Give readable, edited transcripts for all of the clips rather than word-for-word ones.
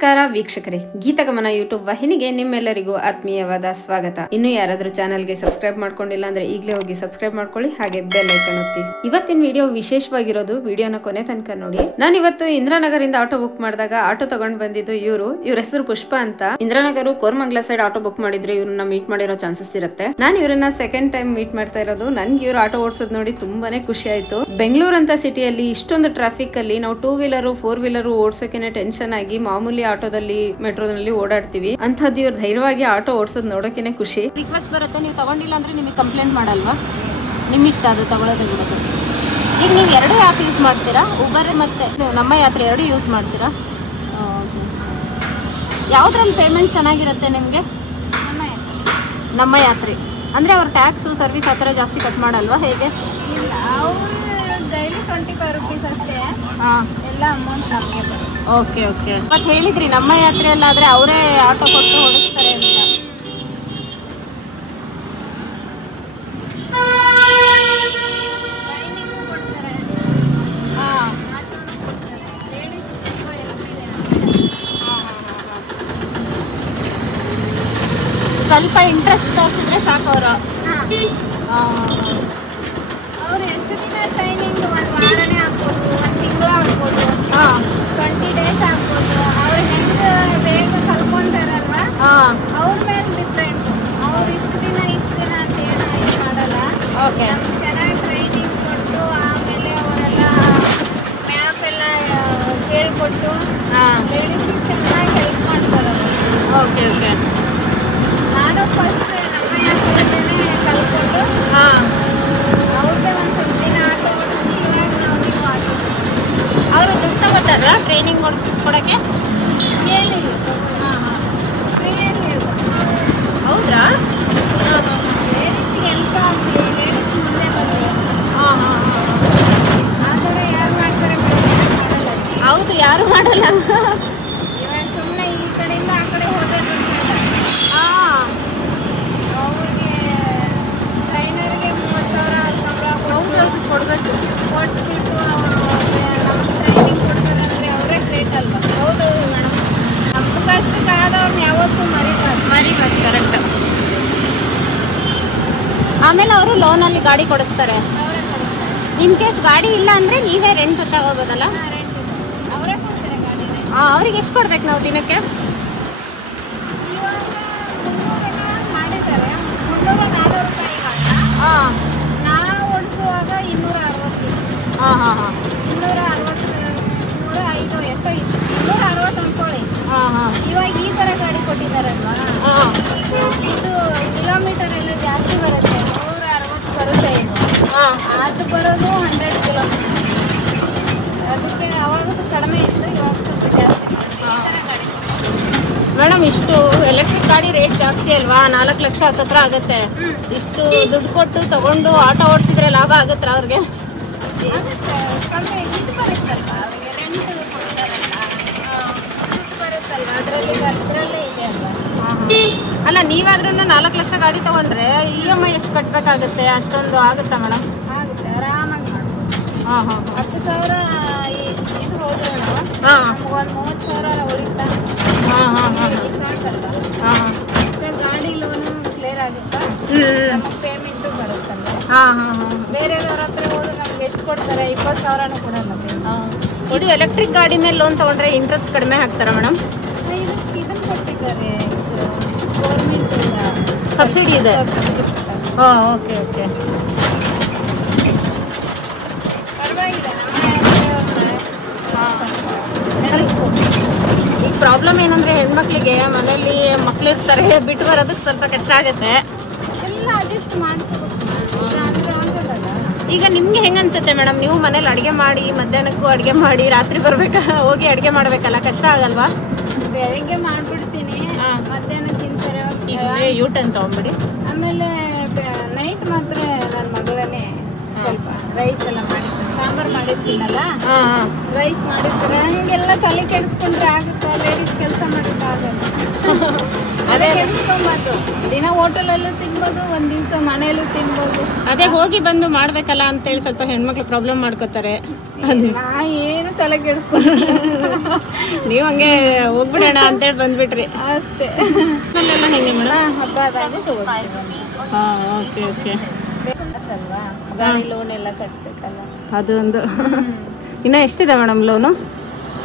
ನಮಸ್ಕಾರ ವೀಕ್ಷಕರೇ, ಗೀತಗಮನ ಯೂಟ್ಯೂಬ್ ವಾಹಿನಿಗೆ ನಿಮ್ಮೆಲ್ಲರಿಗೂ ಆತ್ಮೀಯವಾದ ಸ್ವಾಗತ. ಇನ್ನು ಯಾರಾದ್ರೂ ಚಾನೆಲ್ಗೆ ಸಬ್ಸ್ಕ್ರೈಬ್ ಮಾಡ್ಕೊಂಡಿಲ್ಲ ಅಂದ್ರೆ ಈಗಲೇ ಹೋಗಿ ಸಬ್ಸ್ಕ್ರೈಬ್ ಮಾಡ್ಕೊಳ್ಳಿ, ಹಾಗೆ ಬೆಲ್ ಐಕಾನ್ ಒತ್ತಿ. ಇವತ್ತಿನ ವಿಡಿಯೋ ವಿಶೇಷವಾಗಿರೋದು, ವಿಡಿಯೋನ ಕೊನೆ ತನಕ ನೋಡಿ. ನಾನು ಇವತ್ತು ಇಂದ್ರಾನಗರಿಂದ ಆಟೋ ಬುಕ್ ಮಾಡಿದಾಗ ಆಟೋ ತಗೊಂಡ್ ಬಂದಿದ್ದು ಇವ್ರ ಹೆಸರು ಪುಷ್ಪ ಅಂತ. Indiranagar Koramangala side auto book ಮಾಡಿದ್ರೆ ಇವ್ರನ್ನ ಮೀಟ್ ಮಾಡಿರೋ ಚಾನ್ಸಸ್ ಇರುತ್ತೆ. ನಾನು ಇವ್ರನ್ನ ಸೆಕೆಂಡ್ ಟೈಮ್ ಮೀಟ್ ಮಾಡ್ತಾ ಇರೋದು. ನನ್ಗೆ ಇವ್ರು ಆಟೋ ಓಡಿಸೋದು ನೋಡಿ ತುಂಬಾನೇ ಖುಷಿ ಆಯ್ತು. ಬೆಂಗಳೂರು ಅಂತ ಸಿಟಿಯಲ್ಲಿ ಇಷ್ಟೊಂದು ಟ್ರಾಫಿಕ್ ಅಲ್ಲಿ ನಾವು 2 ವೀಲರ್ 4 ವೀಲರ್ ಓಡಿಸೋಕೆನೆ ಟೆನ್ಷನ್ ಆಗಿ ಮಾಮೂಲಿ ಆಟೋದಲ್ಲಿ ಮೆಟ್ರೋದಲ್ಲಿ ಓಡಾಡ್ತೀವಿ. ಅಂತದ್ದು ಇವ್ರು ಧೈರ್ಯವಾಗಿ ಆಟೋ ಓಡಿಸೋದು ನೋಡೋಕೆನೆ ಖುಷಿ. ರಿಕ್ವೆಸ್ಟ್ ಬರುತ್ತೆ, ನೀವು ತಗೊಂಡಿಲ್ಲ ಅಂದ್ರೆ ನಿಮಗೆ ಕಂಪ್ಲೇಂಟ್ ಮಾಡಲ್ವಾ? ನಿಮ್ಮ ಇಷ್ಟ ಅದು ತಗೊಳ್ಳೋದು ಬಿಡೋದು. ಈಗ ನೀವು ಎರಡು ಆ್ಯಪ್ ಯೂಸ್ ಮಾಡ್ತೀರಾ, ಉಬರ್ ಮತ್ತೆ ನಮ್ಮ ಯಾತ್ರೆ ಎರಡು ಯೂಸ್ ಮಾಡ್ತೀರಾ? ಯಾವುದ್ರಲ್ಲಿ ಪೇಮೆಂಟ್ ಚೆನ್ನಾಗಿರುತ್ತೆ ನಿಮಗೆ? ನಮ್ಮ ಯಾತ್ರೆ ಅಂದರೆ ಅವ್ರು ಟ್ಯಾಕ್ಸು ಸರ್ವಿಸ್ ಆ ಥರ ಜಾಸ್ತಿ ಕಟ್ ಮಾಡಲ್ವಾ, ಹೇಗೆ? ಇಲ್ಲ, ಅವರು ಡೈಲಿ 25 ರೂಪೀಸ್ ಅಷ್ಟೇ. ಎಲ್ಲ ಅಮೌಂಟ್ ನಮಗೆ. Okay okay. ಮತ್ತೆ ಹೇಳಿದ್ರಿ ನಮ್ಮ ಯಾತ್ರೆಯಲ್ಲಾದರೆ ಅವರೇ ಆಟೋ ಕೊಟ್ಟು ಓಡಿಸ್ತಾರೆ ಅಂತ. ಸ್ವಲ್ಪ ಇಂಟ್ರೆಸ್ಟ್ ತೋರಿಸಿದ್ರೆ ಸಾಕು ಅವರು. ಅವರು ಎಷ್ಟು ದಿನ ಟ್ರೈನಿಂಗ್, 1 ವಾರನೇ ಆಗ್ಬೋದು, 1 ತಿಂಗಳು ಆಗ್ಬೋದು, 20 ಡೇಸ್ ಆಗ್ಬೋದು. ಅವ್ರು ಹೆಂಗೆ ಬೇಗ ಕಲ್ಕೊಂತಾರಲ್ವಾ, ಅವ್ರ ಮೇಲೆ ಡಿಫ್ರೆಂಟ್. ಅವ್ರು ಇಷ್ಟು ದಿನ ಅಂತ ಏನು ಮಾಡಲ್ಲ. ಚೆನ್ನಾಗಿ ಟ್ರೈನಿಂಗ್ ಕೊಟ್ಟು ಆಮೇಲೆ ಅವರೆಲ್ಲ ಮ್ಯಾಪ್ ಎಲ್ಲ ಹೇಳ್ಕೊಟ್ಟು ಲೇಡೀಸಿಗೆ ಚೆನ್ನಾಗಿ ಹೆಲ್ಪ್ ಮಾಡ್ತಾರೆ. Okay okay. ನಾನು ಫಸ್ಟ್ ನಮ್ಮ ಯಾತ್ರೆಯಲ್ಲೇ ಕಲ್ತ್ಕೊಂಡು ಅವ್ರದ್ದೇ ಒಂದು ಸ್ವಲ್ಪ ದಿನ ಆಟೋ ಓಡಿಸಿ ಇವಾಗ ನೀವು ಆಟೋ. ಅವರು ದುಡ್ಡು ತಗೋತಾರ ಟ್ರೈನಿಂಗ್ ಕೊಡೋಕ್ಕೆ? ಏನಿಲ್ಲ, ಫ್ರೀಯಾಗಿ ಹೇಳ್ಬೋದು. ಹೌದ್ರಾ? ಲೇಡೀಸ್ಗೆ ಹೆಲ್ಪ್ ಆಗಲಿ, ಲೇಡೀಸ್ ಮುಂದೆ ಬರಲಿ. ಆ ಥರ ಯಾರು ಮಾಡ್ತಾರೆ ಮೇಡಮ್? ಮಾಡಲ್ಲ. ಹೌದು, ಯಾರು ಮಾಡಲ್ಲ. ಇವಾಗ ಸುಮ್ಮನೆ ಈ ಕಡೆಯಿಂದ ಆ ಕಡೆ ಹೋಗ್ಬೇಕು ಅಂತ ಅವ್ರಿಗೆ ಟ್ರೈನರ್ಗೆ 30,000 40,000 ಕೊಡಬೇಕು. ಕೊಟ್ಬಿಟ್ಟು ಅವರು ನಮಗೆ ಟ್ರೈನಿಂಗ್ ಕೊಡ್ತಾರೆ ಅಂದರೆ ಅವರೇ ಗ್ರೇಟ್ ಅಲ್ವಾ? ಹೌದು ಮೇಡಮ್. ನಮ್ಮ ಕಷ್ಟಕ್ಕಾದವ್ರನ್ನ ಯಾವತ್ತೂ ಮರಿಬಾರ್ದು. ಕರೆಕ್ಟ್. ಆಮೇಲೆ ಅವರು ಲೋನಲ್ಲಿ ಗಾಡಿ ಕೊಡಿಸ್ತಾರೆ. ಅವರೇ ಕೊಡ್ತಾರೆ. ಇನ್ ಕೇಸ್ ಗಾಡಿ ಇಲ್ಲ ಅಂದರೆ ನೀವೇ ರೆಂಟ್ ತಗೋಬೋದಲ್ಲ? ರೆಂಟ್ ಅವರೇ ಕೊಡ್ತಾರೆ ಗಾಡಿನ. ಅವ್ರಿಗೆ ಎಷ್ಟು ಕೊಡ್ಬೇಕು ನಾವು ದಿನಕ್ಕೆ? ಇವಾಗ 300 ಮಾಡಿದ್ದಾರೆ, 300-400 ರೂಪಾಯಿ ಇವಾಗ. ನಾವು ಓಡಿಸುವಾಗ 260. 260, 205 ಎಷ್ಟೋ ಇತ್ತು. 260 ಅಂದ್ಕೊಳ್ಳಿ. ಇವಾಗ ಈ ಥರ ಗಾಡಿ ಕೊಟ್ಟಿದ್ದಾರಲ್ವಾ, ಇದು ಕಿಲೋಮೀಟರ್ ಎಲ್ಲ ಜಾಸ್ತಿ ಬರುತ್ತೆ. 160 ಬರುತ್ತೆ ಇದು. ಅದು ಬರೋದು 100 ಕಿಲೋಮೀಟರ್. ಅದಕ್ಕೆ ಅವಾಗ ಸ್ವಲ್ಪ ಕಡಿಮೆ ಇತ್ತು, ಇವಾಗ ಸ್ವಲ್ಪ ಜಾಸ್ತಿ ಬರುತ್ತೆ. ಈ ಥರ ಗಾಡಿ ಮೇಡಮ್, ಇಷ್ಟು ಎಲೆಕ್ಟ್ರಿಕ್ ಗಾಡಿ ರೇಟ್ ಜಾಸ್ತಿ ಅಲ್ವಾ? 4 ಲಕ್ಷ ಹತ್ತತ್ರ ಆಗುತ್ತೆ. ಇಷ್ಟು ದುಡ್ಡು ಕೊಟ್ಟು ತಗೊಂಡು ಆಟೋ ಓಡಿಸಿದ್ರೆ ಲಾಭ ಆಗುತ್ತಾ ಅವ್ರಿಗೆ? ಆಗುತ್ತೆ. ಕಮ್ಮಿ ಇದು ಬರುತ್ತಲ್ವ ಅವರಿಗೆ, ರೆಂಟ್ ಕೊಡ್ತಾರಲ್ಲ, ದುಡ್ಡು ಬರುತ್ತಲ್ವ, ಅದರಲ್ಲೇ ಇದೆ ಅಲ್ವಾ? ಅಲ್ಲ, ನೀವಾದ್ರೂ 4 ಲಕ್ಷ ಗಾಡಿ ತಗೊಂಡ್ರೆ EMI ಎಷ್ಟು ಕಟ್ಟಬೇಕಾಗುತ್ತೆ? ಅಷ್ಟೊಂದು ಆಗುತ್ತಾ ಮೇಡಮ್? ಆಗುತ್ತೆ, ಆರಾಮಾಗಿ ಮಾಡ್ಬೋದು. 10,000 ಇದು ಹೋದ್ರೆ ನಾವು ಒಂದು 30,000 ಉಳಿತಾ ಸಾಕಲ್ವಾ? ಗಾಡಿ ಲೋನು ಕ್ಲಿಯರ್ ಆಗುತ್ತಾ, ನಮಗೆ ಪೇಮೆಂಟು ಬರುತ್ತಲ್ವ? ಬೇರೆಯವ್ರ ಹತ್ರ ಹೋದ್ರೆ ನಮ್ಗೆ ಎಷ್ಟು ಕೊಡ್ತಾರೆ? 20,000 ಕೊಡಲ್ಲ. ಇದು ಎಲೆಕ್ಟ್ರಿಕ್ ಗಾಡಿ ಮೇಲೆ ಲೋನ್ ತಗೊಂಡ್ರೆ ಇಂಟ್ರೆಸ್ಟ್ ಕಡಿಮೆ ಹಾಕ್ತಾರಾ ಮೇಡಮ್? ಇದನ್ನು ಕೊಟ್ಟಿದ್ದಾರೆ, ಗೌರ್ಮೆಂಟ್ ಸಬ್ಸಿಡಿ ಇದೆ. Okay okay. ಪರವಾಗಿಲ್ಲ. ಈಗ ಪ್ರಾಬ್ಲಮ್ ಏನಂದ್ರೆ ಹೆಣ್ಮಕ್ಳಿಗೆ ಮನೇಲಿ ಮಕ್ಳು ಇರ್ತಾರೆ, ಬಿಟ್ಟು ಬರೋದಕ್ಕೆ ಸ್ವಲ್ಪ ಕಷ್ಟ ಆಗುತ್ತೆ. ಎಲ್ಲ ಅಡ್ಜಸ್ಟ್ ಮಾಡ್ಕೋಬೇಕು. ಈಗ ನಿಮ್ಗೆ ಹೆಂಗ ಅನ್ಸುತ್ತೆ ಮೇಡಮ್? ನೀವು ಮನೇಲಿ ಅಡುಗೆ ಮಾಡಿ, ಮಧ್ಯಾಹ್ನಕ್ಕೂ ಅಡುಗೆ ಮಾಡಿ, ರಾತ್ರಿ ಬರ್ಬೇಕಾ ಹೋಗಿ ಅಡುಗೆ ಮಾಡ್ಬೇಕಲ್ಲ, ಕಷ್ಟ ಆಗಲ್ವಾ? ಬೆಳಗ್ಗೆ ಮಾಡ್ಬಿಡ್ತೀನಿ, ಮಧ್ಯಾಹ್ನ ತಿಂತಾರೆ. ಯೂಟನ್ ತಗೊಂಡ್ಬಿಡಿ. ಆಮೇಲೆ ನೈಟ್ ಮಾತ್ರ ನನ್ನ ಮಗಳನ್ನೇ ಸ್ವಲ್ಪ ರೈಸ್ ಎಲ್ಲ ಮಾಡಿರ್ತಾರೆ, ಸಾಂಬಾರು ಮಾಡಿರ್ತೀನಲ್ಲ, ರೈಸ್ ಮಾಡಿರ್ತಾರೆ. ಹಂಗೆಲ್ಲ ತಲೆ ಕೆಡಿಸ್ಕೊಂಡ್ರೆ ಆಗುತ್ತಾ? ಲೇಡೀಸ್ ಕೆಲಸ ಮಾಡೋಕೆ ಆಗಲ್ಲ. ಕೆಡಿಸ್ಕೊಂಬಾರ್ದು. ದಿನ ಹೋಟೆಲಲ್ಲೂ ತಿನ್ಬೋದು, ಒಂದ್ ದಿವ್ಸ ಮನೆಯಲ್ಲೂ ತಿನ್ಬೋದು. ಅದೇ ಹೋಗಿ ಬಂದು ಮಾಡ್ಬೇಕಲ್ಲ ಅಂತೇಳಿ ಸ್ವಲ್ಪ ಹೆಣ್ಮಕ್ಳು ಪ್ರಾಬ್ಲಮ್ ಮಾಡ್ಕೋತಾರೆ. ನಾ ಏನು ತಲೆ ಕೆಡಿಸ್ಕೊಂಡು ನೀವ್ ಹಂಗೆ ಹೋಗ್ಬಿಡೋಣ ಅಂತೇಳಿ ಬಂದ್ಬಿಟ್ರಿ ಅಷ್ಟೇ. ಅಲ್ಲೆಲ್ಲ ಹೆಂಗೆ ಮೇಡಮ್? ಹಬ್ಬ ಆದಾಗ ತಗೋತೀವಿ. ಹಾ, ಓಕೆ ಓಕೆ. ಅಲ್ವಾ, ಗಾಡಿ ಲೋನ್ ಎಲ್ಲ ಕಟ್ಬೇಕಲ್ಲ. ಅದು ಒಂದು. ಇನ್ನ ಎಷ್ಟಿದೆ ಮೇಡಮ್ ಲೋನು?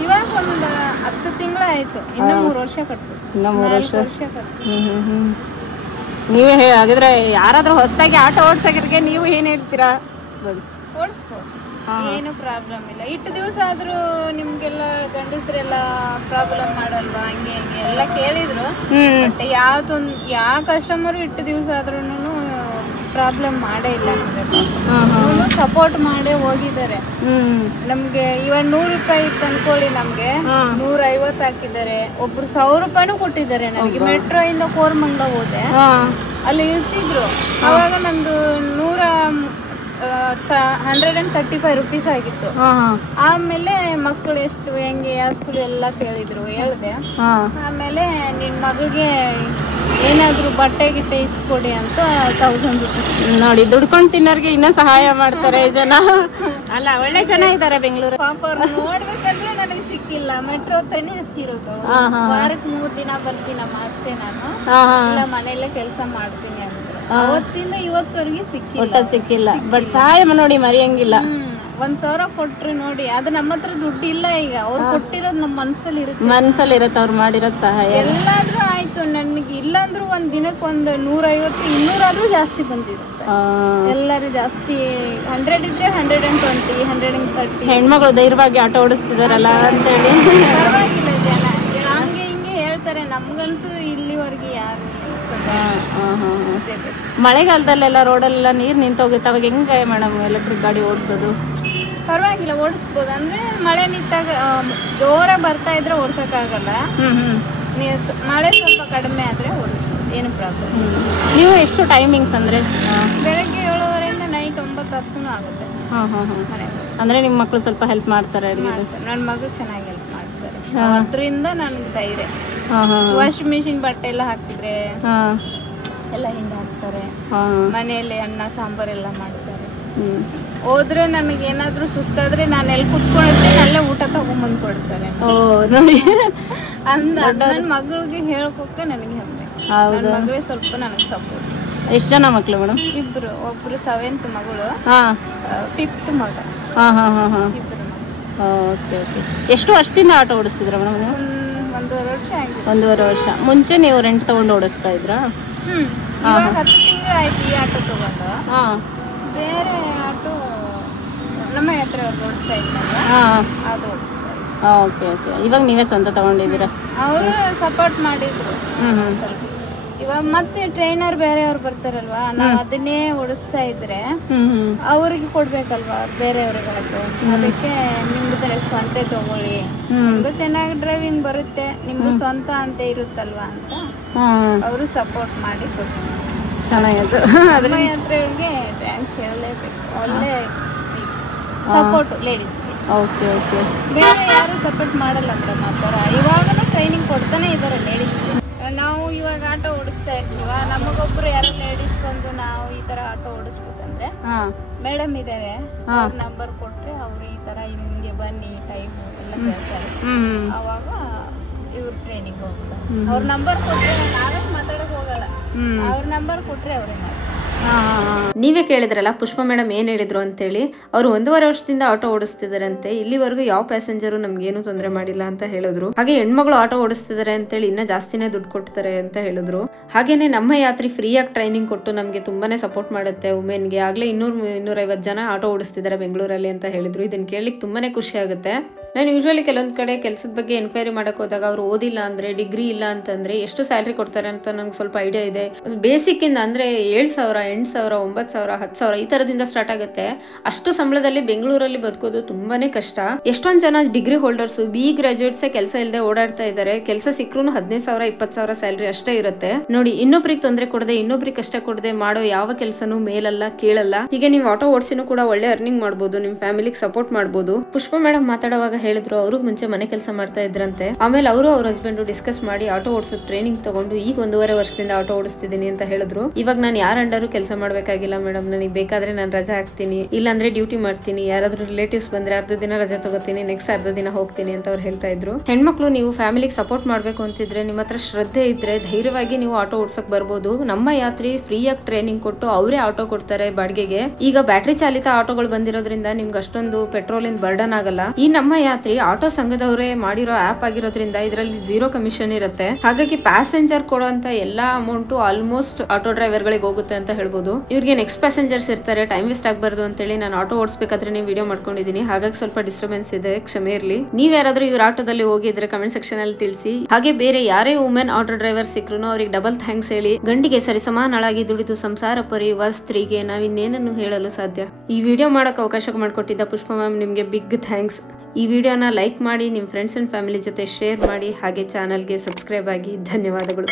ಇವಾಗ ಒಂದು 10 ತಿಂಗಳು ಆಯ್ತು. ಇನ್ನ 3 ವರ್ಷ ಕಟ್ಬೇಕು. ಇನ್ನ 3 ವರ್ಷ ಕಟ್ಬೇಕು. ನೀವೇ ಹಾಗಿದ್ರೆ ಯಾರಾದ್ರೂ ಹೊಸದಾಗಿ ಆಟೋ ಓಡ್ಸೋರಿಗೆ ನೀವು ಏನ್ ಹೇಳ್ತೀರಾ? ಓಡಿಸ್ಬೋದು, ಏನು ಪ್ರಾಬ್ಲಮ್ ಇಲ್ಲ. ಇಟ್ಟು ದಿವಸ ಆದ್ರೂ ನಿಮ್ಗೆಲ್ಲ ಗಂಡಸರೆಲ್ಲ ಪ್ರಾಬ್ಲಮ್ ಮಾಡಲ್ವಾ ಹಂಗೆ ಹಿಂಗೆ ಎಲ್ಲ ಕೇಳಿದ್ರು. ಬಟ್ ಯಾವ ಕಸ್ಟಮರು ಇಟ್ಟು ದಿವಸ ಆದ್ರೂ ಪ್ರಾಬ್ಲಮ್ ಮಾಡೇ ಇಲ್ಲ. ನಮ್ಗೆ ಸಪೋರ್ಟ್ ಮಾಡೇ ಹೋಗಿದ್ದಾರೆ. ನಮ್ಗೆ ಇವಾಗ 100 ರೂಪಾಯಿ ಇತ್ತು ಅನ್ಕೊಳ್ಳಿ, ನಮ್ಗೆ 150 ಹಾಕಿದ್ದಾರೆ. ಒಬ್ರು 1000 ರೂಪಾಯಿನೂ ಕೊಟ್ಟಿದ್ದಾರೆ ನನಗೆ. ಮೆಟ್ರೋ ಇಂದ ಕೋರಮಂಗಲ ಹೋದೆ, ಅಲ್ಲಿ ಇಳಿಸಿದ್ರು. ಅವಾಗ ನಂದು 135 ರೂಪೀಸ್ ಆಗಿತ್ತು. ಆಮೇಲೆ ಮಕ್ಕಳು ಎಷ್ಟು ಹೆಂಗೆ ಯಾವ ಸ್ಕೂಲ್ ಎಲ್ಲ ಕೇಳಿದ್ರು, ಹೇಳ್ದೆ. ಆಮೇಲೆ ನಿನ್ ಮಗಳಿಗೆ ಏನಾದ್ರು ಬಟ್ಟೆ ಗಿಟ್ಟೆ ಇಸ್ಕೊಡಿ ಅಂತ 1000 ರೂಪೀಸ್. ನೋಡಿ, ದುಡ್ಕೊಂಡು ತಿನ್ನೋರ್ಗೆ ಇನ್ನ ಸಹಾಯ ಮಾಡ್ತಾರೆ ಜನ. ಅಲ್ಲ, ಒಳ್ಳೆ ಜನ ಇದಾರೆ ಬೆಂಗಳೂರು. ಪಾಪ ಅವ್ರು ನೋಡ್ಬೇಕಂದ್ರೆ ನನಗೆ ಸಿಕ್ಕಿಲ್ಲ. ಮೆಟ್ರೋ ತಾನೇ ಹತ್ತಿರೋದು. ವಾರಕ್ಕೆ 3 ದಿನ ಬರ್ತೀನಮ್ಮ ಅಷ್ಟೇ ನಾನು. ಇಲ್ಲ ಮನೆಯಲ್ಲೇ ಕೆಲಸ ಮಾಡ್ತೀನಿ ಅಂದ್ರು. ಅವತ್ತಿಂದ ಇವತ್ತವರೆಗೆ ಸಿಕ್ಕಿಲ್ಲ. ಬಟ್ ಸಹಾಯ ನೋಡಿ ಮರಿಯಂಗಿಲ್ಲ. 1000 ಕೊಟ್ರು ನೋಡಿ, ಅದು ನಮ್ಮ ಹತ್ರ ದುಡ್ಡು ಇಲ್ಲ ಈಗ. ಅವ್ರು ಕೊಟ್ಟಿರೋದು ನಮ್ಮ ಮನ್ಸಲ್ಲಿ ಇರುತ್ತೆ ಅವ್ರು ಮಾಡಿರೋದ್ ಸಹಾಯ. ಎಲ್ಲಾದ್ರೂ ಆಯ್ತು, ನನಗೆ ಇಲ್ಲಾಂದ್ರೂ ಒಂದ್ ದಿನಕ್ಕೆ ಒಂದು 150, 200 ಆದ್ರೂ ಜಾಸ್ತಿ ಬಂದಿರುತ್ತೆ. ಎಲ್ಲರೂ ಜಾಸ್ತಿ 100 ಇದ್ರೆ 120, 130. ಹೆಣ್ಮಗಳು ಧೈರ್ಯವಾಗಿ ಆಟೋ ಓಡಿಸ್ತಿದಾರಲ್ಲ ಅಂತೇಳಿ ಪರವಾಗಿಲ್ಲ. ಜನ ಹಂಗೆ ಹಿಂಗೆ ಹೇಳ್ತಾರೆ. ನಮ್ಗಂತೂ ಇಲ್ಲಿವರೆಗೆ ಯಾರು ಮಳೆಗಾಲದಲ್ಲೆಲ್ಲ ರೋಡಲ್ಲೆಲ್ಲ ನೀರ್ ನಿಂತೋಗುತ್ತೆ, ಅವಾಗ ಹೆಂಗೆ ಮೇಡಮ್ ಎಲೆಕ್ಟ್ರಿಕ್ ಗಾಡಿ ಓಡಿಸೋದು? ಪರವಾಗಿಲ್ಲ, ಓಡಿಸ್ಬೋದು. ಅಂದ್ರೆ ಮಳೆ ನಿಂತಾಗ ಜೋರ ಬರ್ತಾ ಇದ್ರೆ ಓಡ್ಸಕ್ಕಾಗಲ್ಲ. ಮಳೆ ಸ್ವಲ್ಪ ಕಡಿಮೆ ಆದ್ರೆ ಓಡಿಸ್ಬೋದು, ಏನು ಪ್ರಾಬ್ಲಮ್. ನೀವು ಎಷ್ಟು ಟೈಮಿಂಗ್ಸ್ ಅಂದ್ರೆ? ಬೆಳಗ್ಗೆ 7:30 ನೈಟ್ 9-10 ಆಗುತ್ತೆ. ಅಂದ್ರೆ ನಿಮ್ ಮಕ್ಳು ಸ್ವಲ್ಪ ಹೆಲ್ಪ್ ಮಾಡ್ತಾರೆ? ನನ್ನ ಮಗಳು ಚೆನ್ನಾಗಿ ಹೆಲ್ಪ್ ಮಾಡ್ತಾರೆ. ಅದರಿಂದ ನನ್ಗೆ ಧೈರ್ಯ. ವಾಷಿಂಗ್ ಮಿಷಿನ್ ಬಟ್ಟೆ ಎಲ್ಲ ಹಾಕಿದ್ರೆ ಎಲ್ಲ ಹಿಂದೆ ಹಾಕ್ತಾರೆ. ಮನೆಯಲ್ಲಿ ಅನ್ನ ಸಾಂಬಾರ್ ಎಲ್ಲ ಮಾಡ್ತಾರೆ. ಹೋದ್ರೆ ನನಗೆ ಏನಾದ್ರೂ ಸುಸ್ತಾದ್ರೆ ನಾನು ಎಲ್ಲಿ ಕುತ್ಕೊಂಡಿರ್ತೀನಿ ಅಲ್ಲೇ ಊಟ ತಗೊಂಡ್ಬಂದ್ ಕೊಡ್ತಾರೆ. ನನ್ನ ಮಗಳಿಗೆ ಹೇಳ್ಕೊಕ್ಕೆ ನನಗೆ ಹೆಮ್ಮೆ. ನನ್ನ ಮಗಳೇ ಸ್ವಲ್ಪ ನನಗೆ ಸಪೋರ್ಟ್. ಎಷ್ಟು ಜನ ಮಕ್ಳು ಮೇಡಮ್? ಇಬ್ರು. ಒಬ್ರು 7th ಮಗಳು, 5th ಮಗ. ಇಬ್ರು. ಎಷ್ಟು ವರ್ಷದಿಂದ ಆಟೋ ಓಡಿಸ್ತಿದ್ರ ಮೇಡಮ್? 1.5 ವರ್ಷ ಆಗಿದೆ. 1.5 ವರ್ಷ. ಮುಂಚೆ ನೀವು ರೆಂಟ್ ತಗೊಂಡು ಓಡಿಸ್ತಾ ಇದ್ರಾ? ಇವಾಗ 10 ತಿಂಗಳು ಆಯ್ತು ಈ ಆಟೋ ತಗೊಂಡು. ಬೇರೆ ಆಟೋ ನಮ್ಮ ಹತ್ರ ಓಡಿಸ್ತಾ ಇದ್ರಲ್ಲ, ಅದು ಓಡಿಸ್ತಾ ಇದ್ದೆ. Okay okay. ಇವಾಗ ನೀವೇ ಸ್ವಂತ ತಗೊಂಡಿದ್ದೀರಾ? ಅವರು ಸಪೋರ್ಟ್ ಮಾಡಿದ್ರು ಸ್ವಲ್ಪ. ಇವಾಗ ಮತ್ತೆ ಟ್ರೈನರ್ ಬೇರೆಯವ್ರು ಬರ್ತಾರಲ್ವಾ, ನಾವ್ ಅದನ್ನೇ ಓಡಿಸ್ತಾ ಇದ್ರೆ ಅವ್ರಿಗೆ ಕೊಡ್ಬೇಕಲ್ವಾ ಬೇರೆಯವ್ರಿಗೆ ಆಟೋ. ಅದಕ್ಕೆ ನಿಮ್ದು ಸ್ವಂತ ತಗೊಳ್ಳಿ, ನಿಮ್ಗೂ ಚೆನ್ನಾಗಿ ಡ್ರೈವಿಂಗ್ ಬರುತ್ತೆ, ನಿಮ್ದು ಸ್ವಂತ ಅಂತ ಇರುತ್ತಲ್ವಾ ಅಂತ ಅವರು ಸಪೋರ್ಟ್ ಮಾಡಿ ಕೊಡ್ಸಿ. ಚೆನ್ನಾಗಿತ್ತು. ನಮ್ಮ ಯಾತ್ರೆಗಳಿಗೆ ಥ್ಯಾಂಕ್ಸ್ ಹೇಳಲೇಬೇಕು. ಒಳ್ಳೆ ಸಪೋರ್ಟ್ ಲೇಡೀಸ್. Okay okay. ಬೇರೆ ಯಾರು ಸಪೋರ್ಟ್ ಮಾಡಲ್ಲ ಮೇಡಮ್ ಆ ಥರ. ಇವಾಗಲೂ ಟ್ರೈನಿಂಗ್ ಕೊಡ್ತಾನೆ ಇದ್ದಾರೆ ಲೇಡೀಸ್ಗೆ. ನಾವು ಇವಾಗ ಆಟೋ ಓಡಿಸ್ತಾ ಇರ್ತೀವ, ನಮಗೊಬ್ರು ಯಾರು ಲೇಡೀಸ್ ಬಂದು ನಾವು ಈ ತರ ಆಟೋ ಓಡಿಸ್ಬೇಕಂದ್ರೆ ಮೇಡಮ್ ಇದಾರೆ, ಅವ್ರ ನಂಬರ್ ಕೊಟ್ರೆ ಅವ್ರು ಈ ತರ ಹಿಂಗೆ ಬನ್ನಿ ಟೈಮ್ ಎಲ್ಲ ಹೇಳ್ತಾರೆ. ಅವಾಗ ಇವ್ರು ಟ್ರೈನಿಂಗ್ ಹೋಗ್ತಾರೆ. ಅವ್ರ ನಂಬರ್ ಕೊಟ್ರೆ ನಾವೇ ಮಾತಾಡಕ್ ಹೋಗಲ್ಲ, ಅವ್ರ ನಂಬರ್ ಕೊಟ್ರೆ ಅವ್ರೇ ಮಾಡ್ತಾರೆ. ನೀವೇ ಕೇಳಿದ್ರಲ್ಲ ಪುಷ್ಪ ಮೇಡಮ್ ಏನ್ ಹೇಳಿದ್ರು ಅಂತೇಳಿ. ಅವರು 1.5 ವರ್ಷದಿಂದ ಆಟೋ ಓಡಿಸ್ತಿದಾರಂತೆ. ಇಲ್ಲಿವರೆಗೂ ಯಾವ ಪ್ಯಾಸೆಂಜರು ನಮ್ಗೇನು ತೊಂದರೆ ಮಾಡಿಲ್ಲ ಅಂತ ಹೇಳಿದ್ರು. ಹಾಗೆ ಹೆಣ್ಮಗಳು ಆಟೋ ಓಡಿಸ್ತಿದಾರೆ ಅಂತೇಳಿ ಇನ್ನ ಜಾಸ್ತಿನೇ ದುಡ್ಡು ಕೊಡ್ತಾರೆ ಅಂತ ಹೇಳಿದ್ರು. ಹಾಗೇನೆ ನಮ್ಮ ಯಾತ್ರಿ ಫ್ರೀಯಾಗಿ ಟ್ರೈನಿಂಗ್ ಕೊಟ್ಟು ನಮ್ಗೆ ತುಂಬಾನೇ ಸಪೋರ್ಟ್ ಮಾಡುತ್ತೆ ವುಮೆನ್ಗೆ. ಆಗ್ಲೇ 200-250 ಜನ ಆಟೋ ಓಡಿಸ್ತಿದ್ದಾರೆ ಬೆಂಗಳೂರಲ್ಲಿ ಅಂತ ಹೇಳಿದ್ರು. ಇದನ್ನ ಕೇಳಲಿಕ್ಕೆ ತುಂಬಾನೇ ಖುಷಿ ಆಗುತ್ತೆ. ನಾನು ಯೂಶುವಲಿ ಕೆಲವೊಂದ್ ಕಡೆ ಕೆಲಸದ ಬಗ್ಗೆ ಎನ್ಕ್ವೈರಿ ಮಾಡಕ್ ಹೋದಾಗ ಅವ್ರು ಓದಿಲ್ಲ ಅಂದ್ರೆ, ಡಿಗ್ರಿ ಇಲ್ಲ ಅಂತಂದ್ರೆ ಎಷ್ಟು ಸ್ಯಾಲ್ರಿ ಕೊಡ್ತಾರೆ ಅಂತ ನಂಗೆ ಸ್ವಲ್ಪ ಐಡಿಯಾ ಇದೆ. ಬೇಸಿಕ್ ಇಂದ ಅಂದ್ರೆ 7,000, 8,000, 9,000, 10,000 ಈ ತರದಿಂದ ಸ್ಟಾರ್ಟ್ ಆಗುತ್ತೆ. ಅಷ್ಟು ಸಂಬಳದಲ್ಲಿ ಬೆಂಗಳೂರಲ್ಲಿ ಬದುಕೋದು ತುಂಬಾನೇ ಕಷ್ಟ. ಎಷ್ಟೊಂದ್ ಜನ ಡಿಗ್ರಿ ಹೋಲ್ಡರ್ಸ್, BE ಗ್ರಾಜುಯೇಟ್ಸ್ ಕೆಲಸ ಇಲ್ಲದೆ ಓಡಾಡ್ತಾ ಇದ್ದಾರೆ. ಕೆಲಸ ಸಿಕ್ಕರೂ 15,000, 20,000 ಸ್ಯಾಲರಿ ಅಷ್ಟೇ ಇರುತ್ತೆ. ನೋಡಿ, ಇನ್ನೊಬ್ರಿಗೆ ತೊಂದರೆ ಕೊಡದೆ, ಇನ್ನೊಬ್ರಿಗೆ ಕಷ್ಟ ಕೊಡದೆ ಮಾಡೋ ಯಾವ ಕೆಲಸನೂ ಮೇಲಲ್ಲ ಕೇಳಲ್ಲ. ಹೀಗೆ ನೀವು ಆಟೋ ಓಡಿಸಿನೂ ಕೂಡ ಒಳ್ಳೆ ಅರ್ನಿಂಗ್ ಮಾಡಬಹುದು, ನಿಮ್ ಫ್ಯಾಮಿಲಿಗೆ ಸಪೋರ್ಟ್ ಮಾಡಬಹುದು. ಪುಷ್ಪ ಮೇಡಮ್ ಮಾತಾಡುವಾಗ ಹೇಳಿದ್ರು, ಅವರು ಮುಂಚೆ ಮನೆ ಕೆಲಸ ಮಾಡ್ತಾ ಇದ್ರಂತೆ. ಆಮೇಲೆ ಅವರು ಅವ್ರ ಹಸ್ಬೆಂಡ್ ಡಿಸ್ಕಸ್ ಮಾಡಿ ಆಟೋ ಓಡಿಸೋ ಟ್ರೈನಿಂಗ್ ತಗೊಂಡು ಈಗ 1.5 ವರ್ಷದಿಂದ ಆಟೋ ಓಡಿಸ್ತಿದ್ದೀನಿ ಅಂತ ಹೇಳಿದ್ರು. ಇವಾಗ ನಾನು ಯಾರ ಅಂಡರು ಕೆಲಸ ಮಾಡ್ಬೇಕಾಗಿಲ್ಲ ಮೇಡಮ್, ನನಗೆ ಬೇಕಾದ್ರೆ ನಾನು ರಜಾ ಹಾಕ್ತೀನಿ, ಇಲ್ಲಾಂದ್ರೆ ಡ್ಯೂಟಿ ಮಾಡ್ತೀನಿ, ಯಾರಾದ್ರೂ ರಿಲೇಟಿವ್ಸ್ ಬಂದ್ರೆ ಅರ್ಧ ದಿನ ರಜಾ ತಗೋತೀನಿ, ನೆಕ್ಸ್ಟ್ ಅರ್ಧ ದಿನ ಹೋಗ್ತೀನಿ ಅಂತ ಅವ್ರು ಹೇಳ್ತಾ ಇದ್ರು. ಹೆಣ್ಮಕ್ಳು ನೀವು ಫ್ಯಾಮಿಲಿಗೆ ಸಪೋರ್ಟ್ ಮಾಡ್ಬೇಕು ಅಂತಿದ್ರೆ, ನಿಮ್ಮ ಹತ್ರ ಶ್ರದ್ಧೆ ಇದ್ರೆ ಧೈರ್ಯವಾಗಿ ನೀವು ಆಟೋ ಓಡಿಸಕ್ ಬರ್ಬೋದು. ನಮ್ಮ ಯಾತ್ರಿ ಫ್ರೀಯಾಗಿ ಟ್ರೈನಿಂಗ್ ಕೊಟ್ಟು ಅವರೇ ಆಟೋ ಕೊಡ್ತಾರೆ ಬಾಡಿಗೆಗೆ. ಈಗ ಬ್ಯಾಟ್ರಿ ಚಾಲಿತ ಆಟೋಗಳು ಬಂದಿರೋದ್ರಿಂದ ನಿಮ್ಗೆ ಅಷ್ಟೊಂದು ಪೆಟ್ರೋಲಿನ ಬರ್ಡನ್ ಆಗಲ್ಲ. ಈ ನಮ್ಮ ಯಾತ್ರಿ ಆಟೋ ಸಂಘದವರೇ ಮಾಡಿರೋ ಆಪ್ ಆಗಿರೋದ್ರಿಂದ ಇದರಲ್ಲಿ 0 ಕಮಿಷನ್ ಇರುತ್ತೆ. ಹಾಗಾಗಿ ಪ್ಯಾಸೆಂಜರ್ ಕೊಡುವಂತ ಎಲ್ಲಾ ಅಮೌಂಟ್ ಆಲ್ಮೋಸ್ಟ್ ಆಟೋ ಡ್ರೈವರ್ ಗಳಿಗೆ ಹೋಗುತ್ತೆ ಅಂತ ಹೇಳ್ಬೋದು. ಇವ್ರಿಗೆ ನೆಕ್ಸ್ಟ್ ಪ್ಯಾಸೆಂಜರ್ಸ್ ಇರ್ತಾರೆ, ಟೈಮ್ ವೇಸ್ಟ್ ಆಗಬಾರ್ದು ಅಂತೇಳಿ ನಾನು ಆಟೋ ಓಡಿಸಬೇಕಾದ್ರೆ ನೀವು ವಿಡಿಯೋ ಮಾಡ್ಕೊಂಡಿದ್ದೀನಿ. ಹಾಗಾಗಿ ಸ್ವಲ್ಪ ಡಿಸ್ಟರ್ಬೆನ್ಸ್ ಇದೆ, ಕ್ಷಮೆ ಇರಲಿ. ನೀವ್ ಯಾರಾದ್ರೂ ಇವ್ರ ಆಟೋದಲ್ಲಿ ಹೋಗಿದ್ರೆ ಕಮೆಂಟ್ ಸೆಕ್ಷನ್ ಅಲ್ಲಿ ತಿಳಿಸಿ. ಹಾಗೆ ಬೇರೆ ಯಾರೇ ವುಮೆನ್ ಆಟೋ ಡ್ರೈವರ್ ಸಿಕ್ರು ಅವ್ರಿಗೆ ಡಬಲ್ ಥ್ಯಾಂಕ್ಸ್ ಹೇಳಿ. ಗಂಡಿಗೆ ಸರಿ ಸಮಾನಳಾಗಿ ದುಡಿದು ಸಂಸಾರ ಪರಿಯುವ ಸ್ತ್ರೀಗೆ ನಾವಿನ್ನೇನನ್ನು ಹೇಳಲು ಸಾಧ್ಯ. ಈ ವಿಡಿಯೋ ಮಾಡಕ್ಕೆ ಅವಕಾಶ ಮಾಡಿಕೊಟ್ಟಿದ್ದ ಪುಷ್ಪ ಮ್ಯಾಮ್ ನಿಮ್ಗೆ ಬಿಗ್ ಥ್ಯಾಂಕ್ಸ್. ಈ ವಿಡಿಯೋನ ಲೈಕ್ ಮಾಡಿ, ನಿಮ್ಮ ಫ್ರೆಂಡ್ಸ್ ಅಂಡ್ ಫ್ಯಾಮಿಲಿ ಜೊತೆ ಶೇರ್ ಮಾಡಿ, ಹಾಗೆ ಚಾನಲ್ಗೆ ಸಬ್ಸ್ಕ್ರೈಬ್ ಆಗಿ. ಧನ್ಯವಾದಗಳು.